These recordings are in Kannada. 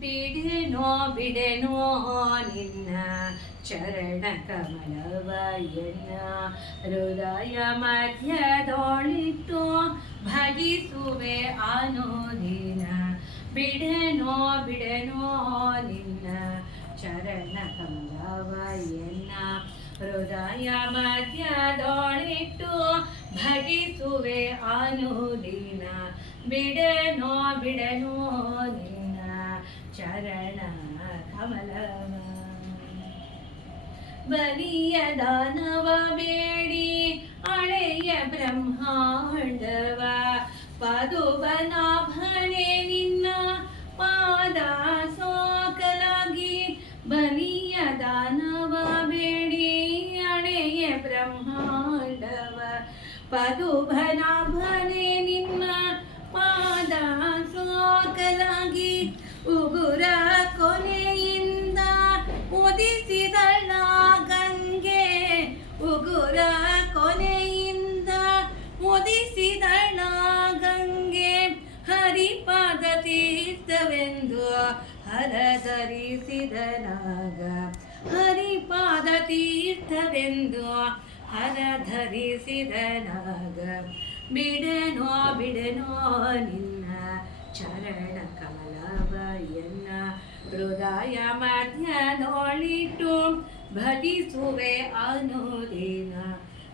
ಬಿಡೆನೋ ಬಿಡೆನೋ ನಿನ್ನ ಚರಣ ಕಮಲವಯ್ಯನ ಹೃದಯ ಮಧ್ಯದೊಳಿತು ಭಜಿಸುವೆ ಅನುದಿನ ಬಿಡೆನೋ ಬಿಡೆನೋ ನಿನ್ನ ಚರಣ ಕಮಲವಯ್ಯನ ಹೃದಯ ಮಧ್ಯದೊಳಿಟ್ಟು ಭಜಿಸುವೆ ಅನುದಿನ ಬಿಡೆನೋ ಬಿಡೆನೋ ನಿನ್ನ ಚರಣ ಕಮಲವ. ಬಲಿಯ ದಾನವ ಬೇಡಿ, ಹಳೆಯ ಬ್ರಹ್ಮಾಂಡವ. ಪದುಬನಾಭನೆ ನಿನ್ನ ಪಾದ ಸೋಕಲಾಗಿ. ಬಲಿಯ ದಾನವ ಬೇಡಿ, ಹಳೆಯ ಬ್ರಹ್ಮಾಂಡವ. ಪದುಬನಾಭನೆ ಹರಧರಿಸಿದ ನಾಗ ಹರಿಪಾದ ತೀರ್ಥವೆಂದು ಹರ ನಾಗ ಬಿಡನೋ ಬಿಡನೋ ನಿನ್ನ ಚರಣ ಕಮಲವಯ್ಯನ್ನ ಹೃದಯ ಮಧ್ಯ ನೋಡಿಟ್ಟು ಭಜಿಸುವೆ ಅನುದಿನ.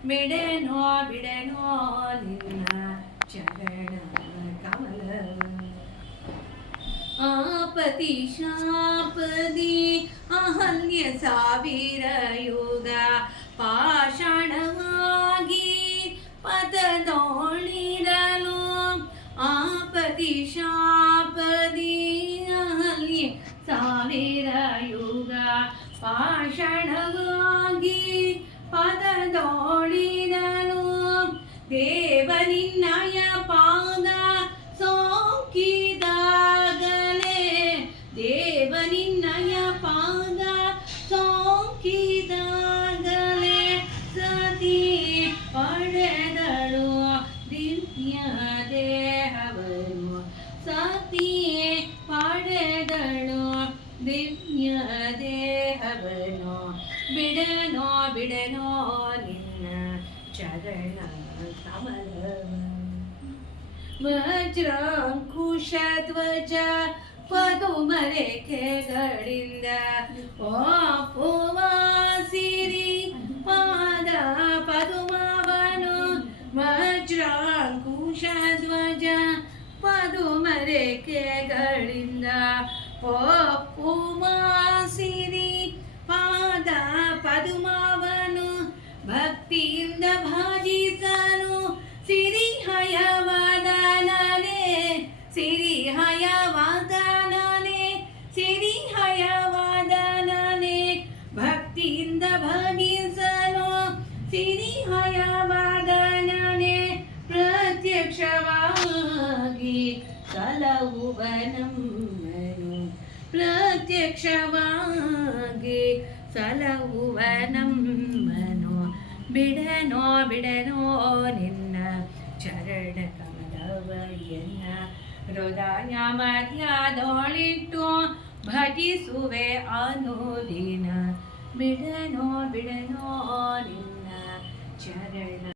ಬಿಡನೋ ಬಿಡನೋ ನಿನ್ನ ಚರಣ ಕಮಲವ ಆಪತಿ ಶಾಪದಿ ಅಹಲ್ಯ ಸಾವಿರ ಯುಗ ಪಾಷಾಣವಾಗಿ ಪದದೋಳಿರಲು ಆಪತಿ ಶಾಪದಿ ಅಹಲ್ಯ ಸಾವಿರ ಯುಗ ಪಾಷಾಣವಾಗಿ ಪದದೋಳಿರಲು ದೇವನಿನ್ನಯ ಪಾದ ದಿವ್ಯ ದೇಹವನ್ನು ಬಿಡನೋ ಬಿಡನೋ ನಿನ್ನ ಚರಣ ಕಮಲವ ವಜ್ರಾಂಕುಶಧ್ವಜ ಪದುಮರೇಖೆಗಳಿಂದ ಸಿರಿ ಪಾದ ಪದುಮವನು ವಜ್ರಾಂಕುಶಧ್ವಜ ಪದುಮರೇಖೆಗಳಿಂದ ಸಿರಿ ಪಾದ ಪದುಮವನು ಭಕ್ತಿಯಿಂದ ಭಾಜಿಸನು ಸಿರಿ ಹಯವದನನೆ ಸಿರಿ ಹಯವದನನೆ ಸಿರಿ ಹಯವದನನೆ ಭಕ್ತಿಯಿಂದ ಭಜಿಸನು ಸಿರಿ ಹಯವದನನೆ ಪ್ರತ್ಯಕ್ಷವಾಗಿ ಸಲಹುವನಮ್ಮನು ಪ್ರತ್ಯಕ್ಷವಾಗಿ ಸಲಹುವನಮ್ಮನು ಬಿಡನೋ ಬಿಡನೋ ನಿನ್ನ ಚರಣ ಕಮಲವಯ್ಯನ ಹೃದಯ ಮರ್ಯಾದೋಳಿಟ್ಟು ಭಜಿಸುವೆ ಅನುದಿನ. ಬಿಡನೋ ಬಿಡನೋ ನಿನ್ನ ಚರಣ